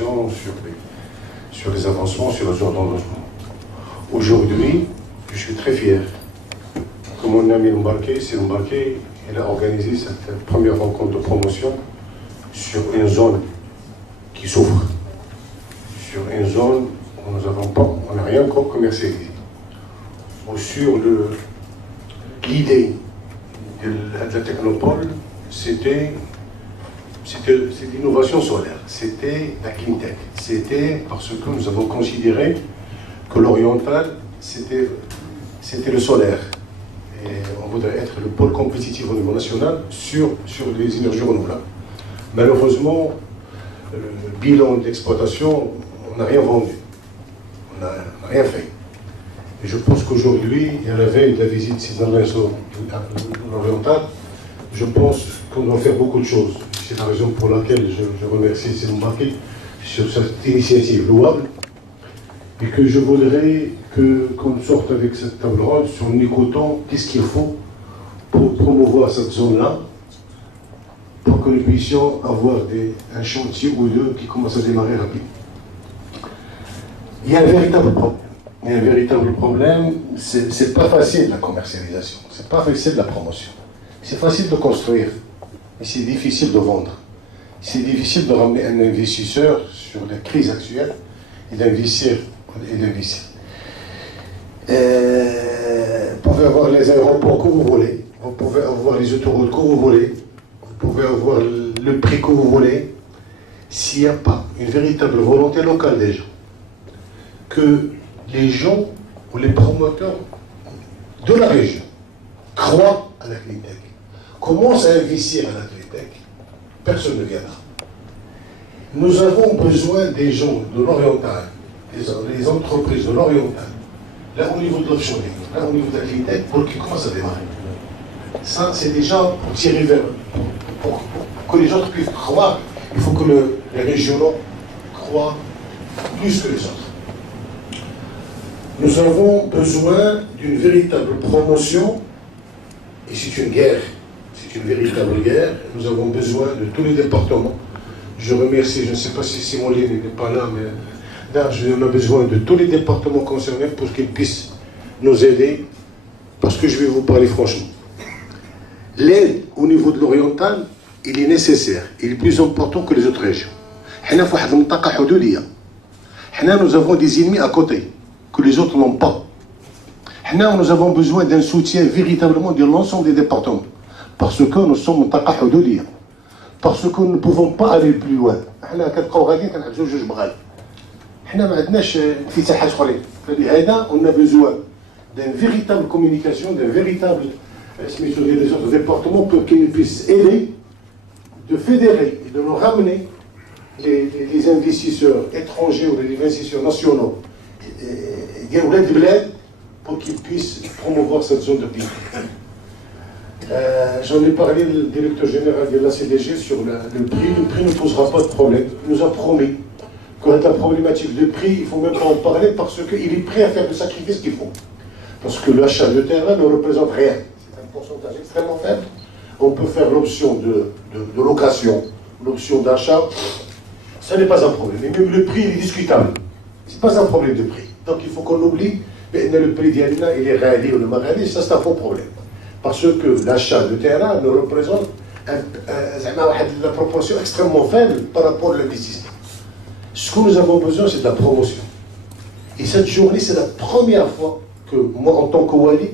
informations sur les avancements sur le genre d'engagement. Aujourd'hui, je suis très fier que mon ami Mbarké, il a organisé cette première rencontre de promotion sur une zone qui souffre, sur une zone où on n'a rien encore commercialisé, ou sur l'idée de la technopole, c'était l'innovation solaire, c'était la clean tech, c'était parce que nous avons considéré que l'oriental, c'était le solaire. Et on voudrait être le pôle compétitif au niveau national sur les énergies renouvelables. Malheureusement, le bilan d'exploitation, on n'a rien vendu, on n'a rien fait. Et je pense qu'aujourd'hui, à la veille de la visite dans l'oriental, je pense qu'on doit faire beaucoup de choses. C'est la raison pour laquelle je remercie Sidi Mbarké sur cette initiative louable et que je voudrais qu'on sorte avec cette table ronde en écoutant qu'est-ce qu'il faut pour promouvoir cette zone-là, pour que nous puissions avoir un chantier ou deux qui commence à démarrer rapidement. Il y a un véritable problème. C'est pas facile la commercialisation, c'est pas facile la promotion. C'est facile de construire, mais c'est difficile de vendre. C'est difficile de ramener un investisseur sur la crise actuelle et d'investir. Vous pouvez avoir les aéroports que vous voulez, vous pouvez avoir les autoroutes que vous voulez, vous pouvez avoir le prix que vous voulez. S'il n'y a pas une véritable volonté locale des gens, que les gens ou les promoteurs de la région croient à la clean tech, commencent à investir à la clean tech, personne ne viendra. Nous avons besoin des gens de l'oriental, les entreprises de l'oriental, là au niveau de l'offshoring, là au niveau de la clean tech, pour qu'ils commencent à démarrer. Ça, c'est déjà pour tirer vers eux, pour que les autres puissent croire. Il faut que les régionaux croient plus que les autres. Nous avons besoin d'une véritable promotion, et c'est une guerre, c'est une véritable guerre. Nous avons besoin de tous les départements. Je remercie, je ne sais pas si Simon Lin n'est pas là, mais on a besoin de tous les départements concernés pour qu'ils puissent nous aider, parce que je vais vous parler franchement. L'aide au niveau de l'oriental, il est nécessaire, il est plus important que les autres régions. Nous avons des ennemis à côté, que les autres n'ont pas. Nous avons besoin d'un soutien véritablement de l'ensemble des départements, parce que nous sommes en taqa hudoudiya, parce que nous ne pouvons pas aller plus loin. On a besoin d'une véritable communication, d'un véritable des autres départements pour qu'ils puissent aider, de fédérer et de nous ramener les investisseurs étrangers ou les investisseurs nationaux pour qu'ils puissent promouvoir cette zone de pays. J'en ai parlé le directeur général de la CDG sur le prix. Le prix ne posera pas de problème. Il nous a promis que la problématique de prix, il ne faut même pas en parler parce qu'il est prêt à faire le sacrifice qu'il faut. Parce que l'achat de terrain ne représente rien. C'est un pourcentage extrêmement faible. On peut faire l'option de location, l'option d'achat. Ce n'est pas un problème. Et même le prix, il est discutable. Ce n'est pas un problème de prix. Donc il faut qu'on oublie que le prix d'Yalina, il est réalisé ou le marali, ça c'est un faux problème. Parce que l'achat de terrain ne représente la proportion extrêmement faible par rapport à l'investissement. Ce que nous avons besoin, c'est de la promotion. Et cette journée, c'est la première fois que moi, en tant que Wali,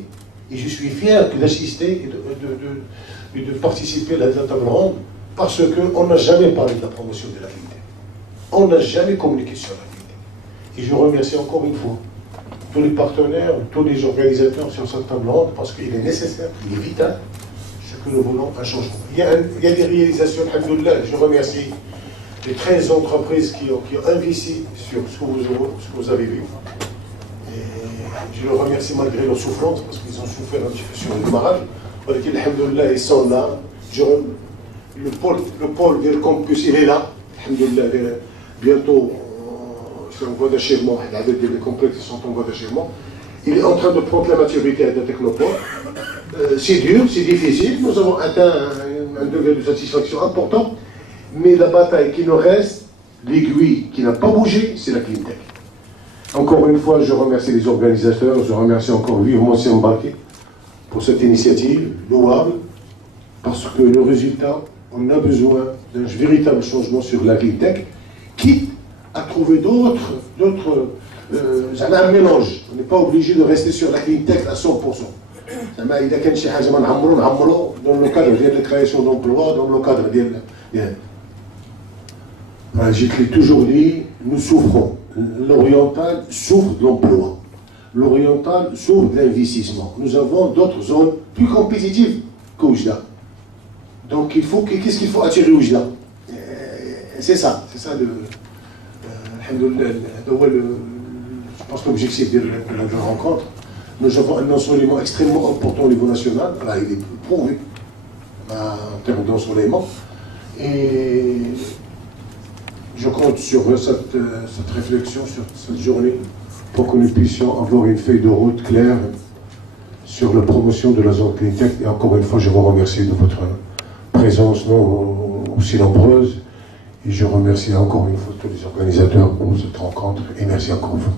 et je suis fier d'assister et de participer à la table ronde, parce qu'on n'a jamais parlé de la promotion de la qualité. On n'a jamais communiqué sur la qualité. Et je remercie encore une fois tous les partenaires, tous les organisateurs sur cette table ronde, parce qu'il est nécessaire, il est vital, ce que nous voulons, un changement. Il y a des réalisations, alhamdoulilah, je remercie les 13 entreprises qui ont investi sur ce que vous avez vu. Et je les remercie malgré leur souffrance, parce qu'ils ont souffert un petit peu sur le démarrage. Alhamdoulilah, ils sont là. Le pôle du campus, il est là. Alhamdoulilah, bientôt, c'est en voie d'achèvement. Les complexes sont en voie d'achèvement. Il est en train de prendre la maturité de la technopole. C'est dur, c'est difficile. Nous avons atteint un degré de satisfaction important. Mais la bataille qui nous reste, l'aiguille qui n'a pas bougé, c'est la cleantech. Encore une fois, je remercie les organisateurs, je remercie encore vivement Mbacké pour cette initiative louable, parce que le résultat, on a besoin d'un véritable changement sur la cleantech, quitte à trouver d'autres, un mélange. On n'est pas obligé de rester sur la cleantech à 100%. إذا كان شي حاجة ما نعمرو dans le cadre de la création d'emplois, dans le cadre de... Je l'ai toujours dit, nous souffrons. L'oriental souffre de l'emploi. L'oriental souffre de l'investissement. Nous avons d'autres zones plus compétitives qu'Oujda. Donc qu'est-ce qu'il faut attirer Oujda? C'est ça le... je pense que l'objectif de la rencontre. Nous avons un ensoleillement extrêmement important au niveau national. Là, il est prouvé en termes d'ensoleillement. Et je compte sur cette réflexion, sur cette journée, pour que nous puissions avoir une feuille de route claire sur la promotion de la zone cleantech. Et encore une fois, je vous remercie de votre présence aussi nombreuse. Et je remercie encore une fois tous les organisateurs pour cette rencontre. Et merci encore une fois.